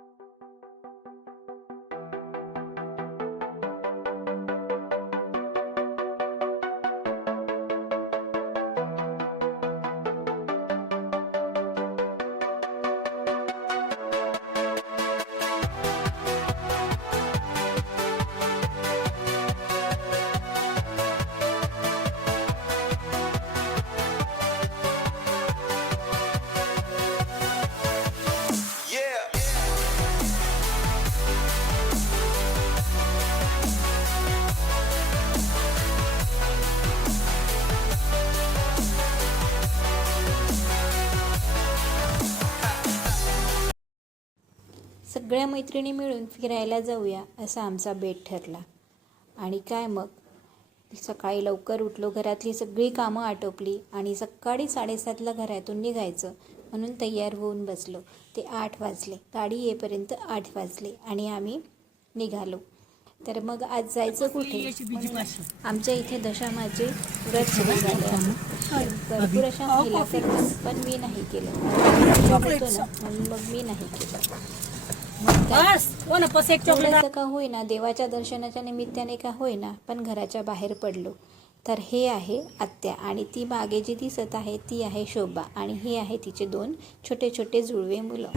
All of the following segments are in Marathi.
you सगळ्या मैत्रिणी मिळून फिरायला जाऊया असा आमचा बेट ठरला. आणि काय मग? सकाळी लवकर उठलो घरातली सगळी कामं आटोपली आणि सकाळी साडेसातला घरातून निघायचं म्हणून तयार होऊन बसलो. ते आठ वाजले. गाडी येईपर्यंत आठ वाजले आणि आम्ही निघालो. तर मग आज जायचं कुठे? आमच्या इथे दशामाचे व्रत सुरू झाले. भरपूर अशा महिला करतात पण मी नाही केलं. म्हणून मग मी नाही केलं. बस एक चॉकलेट का होईना देवाच्या दर्शनाच्या निमित्ताने का होईना पण घराच्या बाहेर पडलो. तर हे आहे आत्या आणि ती मागे जी दिसत आहे ती आहे शोभा आणि हे आहे तिचे दोन छोटे छोटे जुळवे मुलं.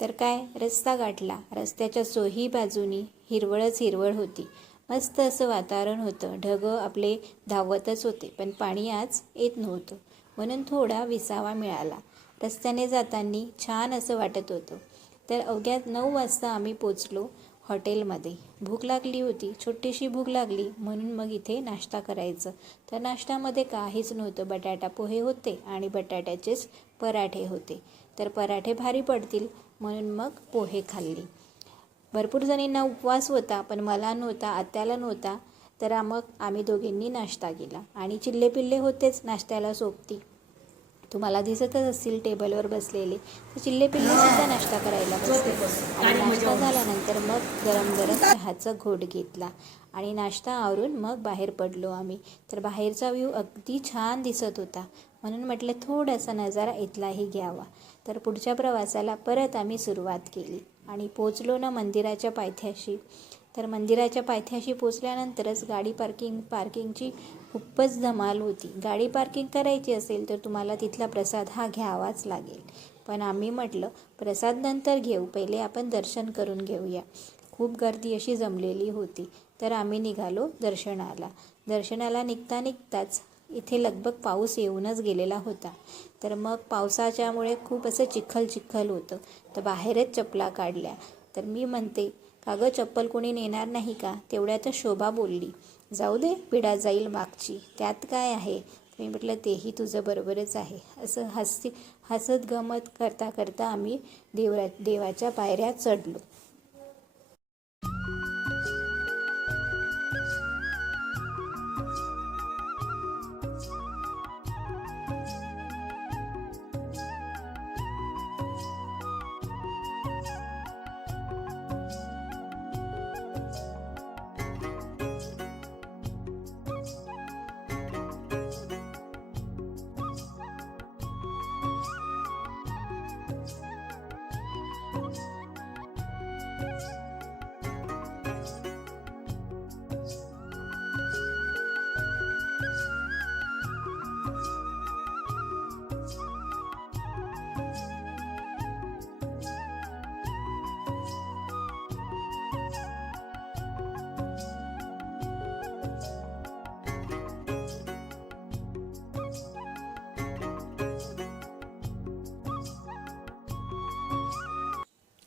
तर काय? रस्ता गाठला. रस्त्याच्या चोही बाजूनी हिरवळच हिरवळ होती. मस्त असं वातावरण होतं. ढगं आपले धावतच होते पण पाणी आज येत नव्हतं. म्हणून थोडा विसावा मिळाला. रस्त्याने जाताना छान असं वाटत होतं. तर अवघ्या नऊ वाजता आम्ही पोचलो हॉटेलमध्ये. भूक लागली होती. छोटीशी भूक लागली म्हणून मग इथे नाश्ता करायचं. तर नाश्त्यामध्ये काहीच नव्हतं. बटाटा पोहे होते आणि बटाट्याचेच पराठे होते. तर पराठे भारी पडतील म्हणून मग पोहे खाल्ली. भरपूर जणींना उपवास होता पण मला नव्हता आत्याला नव्हता. तर मग आम्ही दोघींनी नाश्ता केला. आणि चिल्ले पिल्ले होतेच नाश्त्याला सोबती. तुम्हाला दिसतच असतील टेबलवर बसलेले. तर चिल्ले पिल्ले सुद्धा नाश्ता करायला बसले. आणि नाश्ता झाल्यानंतर मग गरम गरम चहाचा घोट घेतला. आणि नाश्ता आवरून मग बाहेर पडलो आम्ही. तर बाहेरचा व्ह्यू अगदी छान दिसत होता. म्हणून म्हटलं थोडासा नजारा इथलाही घ्यावा. तर पुढच्या प्रवासाला परत आम्ही सुरुवात केली. आणि पोचलो ना मंदिराच्या पायथ्याशी. तर मंदिराच्या पायथ्याशी पोचल्यानंतरच गाडी पार्किंग पार्किंगची खूपच धमाल होती. गाडी पार्किंग करायची असेल तर तुम्हाला तिथला प्रसाद हा घ्यावाच लागेल. पण आम्ही म्हटलं प्रसाद नंतर घेऊ. पहिले आपण दर्शन करून घेऊया. खूप गर्दी अशी जमलेली होती. तर आम्ही निघालो दर्शनाला. दर्शनाला निघता निघताच इथे लगभग पाऊस येऊनच गेलेला होता. तर मग पावसाच्यामुळे खूप असं चिखल चिखल होतं. तर बाहेरच चपला काढल्या. तर मी म्हणते अगं चप्पल कोणी नेणार नाही का? तेवढ्यातच शोभा बोलली. जाऊ दे पिढा जाईल मागची. त्यात काय आहे? मी म्हटलं तेही तुझं बरोबरच आहे. असं हसी हसत गमत करता करता आम्ही देवरा देवाच्या पायऱ्या चढलो.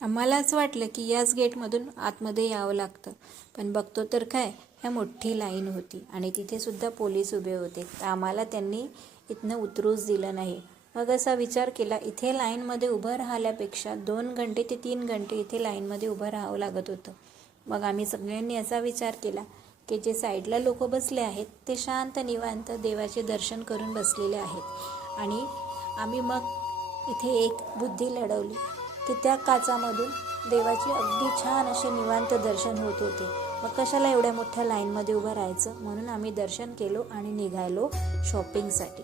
आम्हाला असं वाटलं की याच गेटमधून आतमध्ये यावं लागतं. पण बघतो तर काय ह्या मोठी लाईन होती आणि तिथेसुद्धा पोलीस उभे होते. तर आम्हाला त्यांनी इथनं उतरूच दिलं नाही. मग असा विचार केला इथे लाईनमध्ये उभं राहिल्यापेक्षा दोन घंटे ते तीन घंटे इथे लाईनमध्ये उभं राहावं लागत होतं. मग आम्ही सगळ्यांनी असा विचार केला की जे साईडला लोक बसले आहेत ते शांत निवांत देवाचे दर्शन करून बसलेले आहेत. आणि आम्ही मग इथे एक बुद्धी लढवली. की त्या काचामधून देवाचे अगदी छान असे निवांत दर्शन होत होते. मग कशाला एवढ्या मोठ्या लाईनमध्ये उभं राहायचं? म्हणून आम्ही दर्शन केलो आणि निघालो शॉपिंगसाठी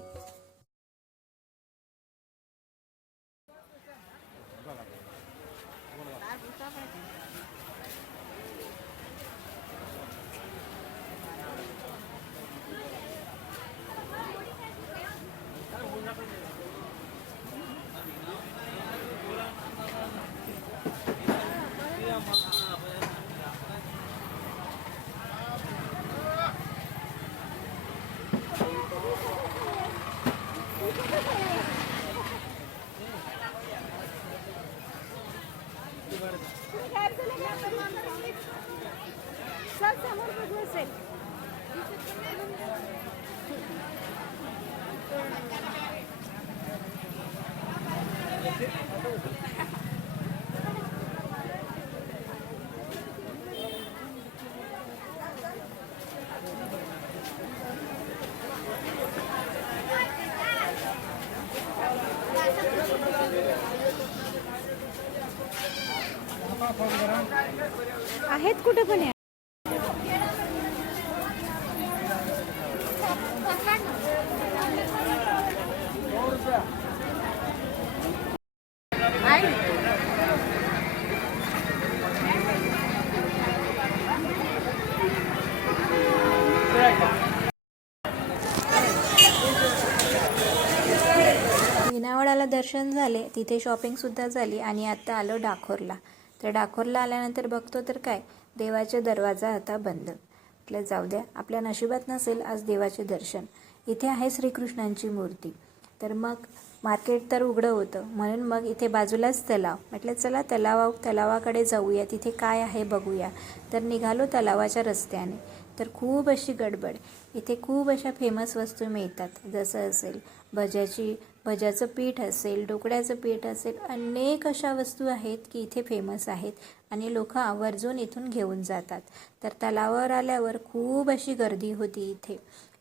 आहेत कुठे पण मीनावाडाला दर्शन झाले तिथे शॉपिंगसुद्धा झाली आणि आता आलो डाखोरला तर डाखोरला आल्यानंतर बघतो तर काय देवाचे दरवाजा आता बंद. म्हटलं जाऊ द्या आपल्या नशिबात नसेल आज देवाचे दर्शन. इथे आहे श्रीकृष्णांची मूर्ती. तर मग मार्केट तर उघडं होतं. म्हणून मग इथे बाजूलाच तलाव. म्हटलं चला तलावा तलावाकडे जाऊया. तिथे काय आहे बघूया. तर निघालो तलावाच्या रस्त्याने. तर खूप अशी गडबड. इथे खूप अशा फेमस वस्तू मिळतात जसं असेल भज्याची भज्याचं पीठ असेल ढोकळ्याचं पीठ असेल अनेक अशा वस्तू आहेत की इथे फेमस आहेत आणि लोक आवर्जून इथून घेऊन जातात. तर तलावावर आल्यावर खूप अशी गर्दी होती इथे.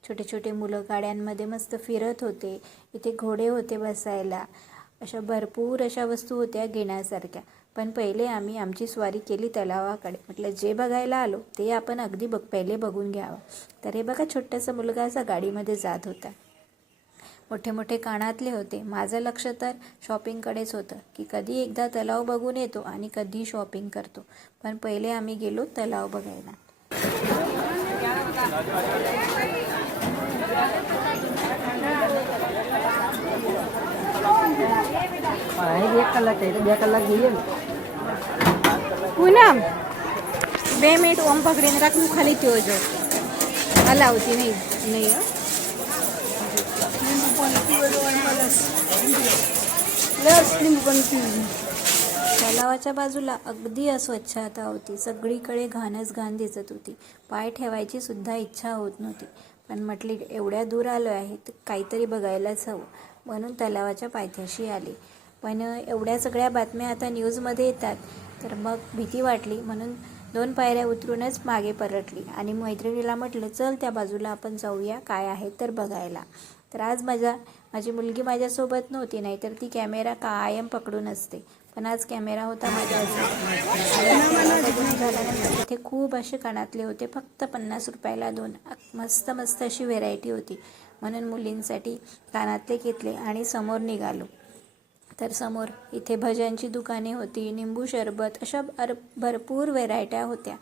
छोटे छोटे मुलं गाड्यांमध्ये मस्त फिरत होते. इथे घोडे होते बसायला. अशा भरपूर अशा वस्तू होत्या घेण्यासारख्या. पण पहिले आम्ही आमची स्वारी केली तलावाकडे. म्हटलं जे बघायला आलो ते आपण अगदी बघ पहिले बघून घ्यावं. तर हे बघा छोटासा मुलगा असा गाडीमध्ये जात होता. मोठे मोठे कानातले होते माझं लक्ष तर शॉपिंगकडेच होतं की कधी एकदा तलाव बघून येतो आणि कधी शॉपिंग करतो पण पहिले आम्ही गेलो तलाव बघायला એક કલાક થઈ બે કલાક જઈએ ને પૂનમ બે મિનિટ ઓમ પકડીને રાખવું ખાલી त्यो જો હલાવતી નહીં નહીં હો. तलावाच्या बाजूला अगदी अस्वच्छता होती. सगळीकडे घाणच घाण दिसत होती. पाय ठेवायची सुद्धा इच्छा होत नव्हती. पण म्हटली एवढ्या दूर आलो आहे तर काहीतरी बघायलाच हवं. म्हणून तलावाच्या पायथ्याशी आली. पण एवढ्या सगळ्या बातम्या आता न्यूजमध्ये येतात तर मग भीती वाटली म्हणून दोन पायऱ्या उतरूनच मागे परतली आणि मैत्रिणीला म्हटलं चल त्या बाजूला आपण जाऊया काय आहे तर बघायला. तर आज माझ्या माझी मुलगी माझ्यासोबत नव्हती नाही तर ती कॅमेरा कायम पकडून असते. पण आज कॅमेरा होता माझ्या बघून तिथे खूप असे कानातले होते फक्त पन्नास रुपयाला दोन. मस्त मस्त अशी व्हेरायटी होती. म्हणून मुलींसाठी कानातले घेतले आणि समोर निघालो. तर समोर इथे भजनची दुकाने होती निंबू शरबत अशा भर भरपूर व्हेरायट्या होत्या.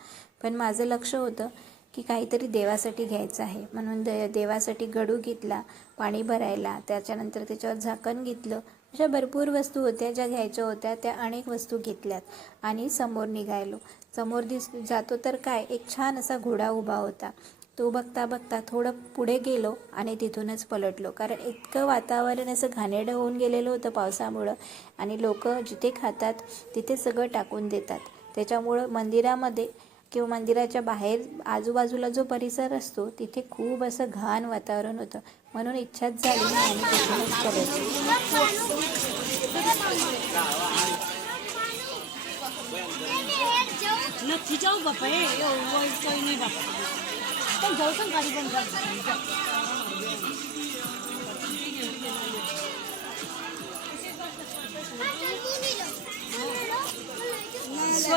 पण माझं लक्ष होतं की काहीतरी देवासाठी घ्यायचं आहे. म्हणून दे देवासाठी गडू घेतला. पाणी भरायला त्याच्यानंतर त्याच्यावर झाकण घेतलं. अशा भरपूर वस्तू होत्या ज्या घ्यायच्या होत्या त्या अनेक वस्तू घेतल्यात आणि समोर निघायलो समोर दिस जातो तर काय एक छान असा घोडा उभा होता. तो बघता बघता थोडं पुढे गेलो आणि तिथूनच पलटलो. कारण इतकं वातावरण असं घाणेरडं होऊन गेलेलं होतं पावसामुळं आणि लोक जिथे खातात तिथे सगळं टाकून देतात. त्याच्यामुळं मंदिरामध्ये किंवा मंदिराच्या बाहेर आजूबाजूला जो परिसर असतो तिथे खूप असं घाण वातावरण होतं. म्हणून इच्छाच झाली आणि तिथूनच पलटलो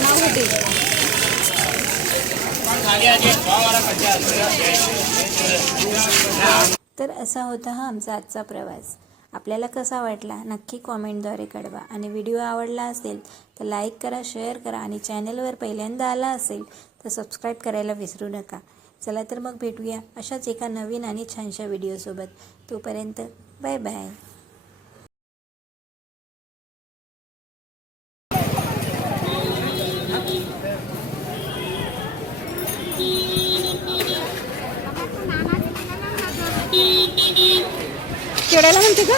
नाव होते तर असा होता हा आमचा आजचा प्रवास. आपल्याला कसा वाटला नक्की कॉमेंटद्वारे कळवा. आणि व्हिडिओ आवडला असेल तर लाईक करा शेअर करा आणि चॅनलवर पहिल्यांदा आला असेल तर सबस्क्राईब करायला विसरू नका. चला तर मग भेटूया अशाच एका नवीन आणि छानशा व्हिडिओसोबत. तोपर्यंत बाय बाय. ಅಂತಿಗ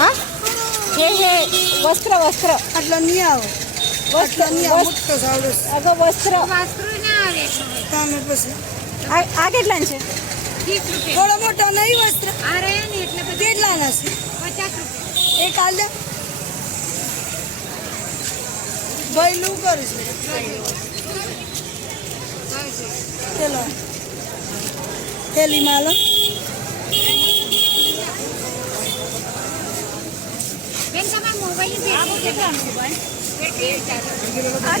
ಹಾಂ ಹೇಗೆ ವಸ್ತ್ರ ವಸ್ತ್ರ એટલે નહીં આવે. વસ્ત્ર નહીં આવે. મુક્ત સાવડે અગર વસ્ત્ર વસ્ત્ર. તમે પછી. આ આ કેટલા છે? થોડો મોટો નહીં વસ્ત્ર. આ રહે ને એટલે પછી કેટલા ના છે? 50 રૂપિયા. એક આલે ભાઈ નું કરીશ ચલો. થેલી માલો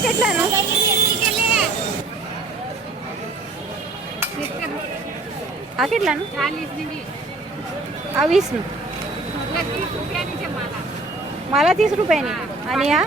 કેટલાનું આ કેટલાનું આ વીસનું માલા ત્રીસ રૂપિયાની અને આ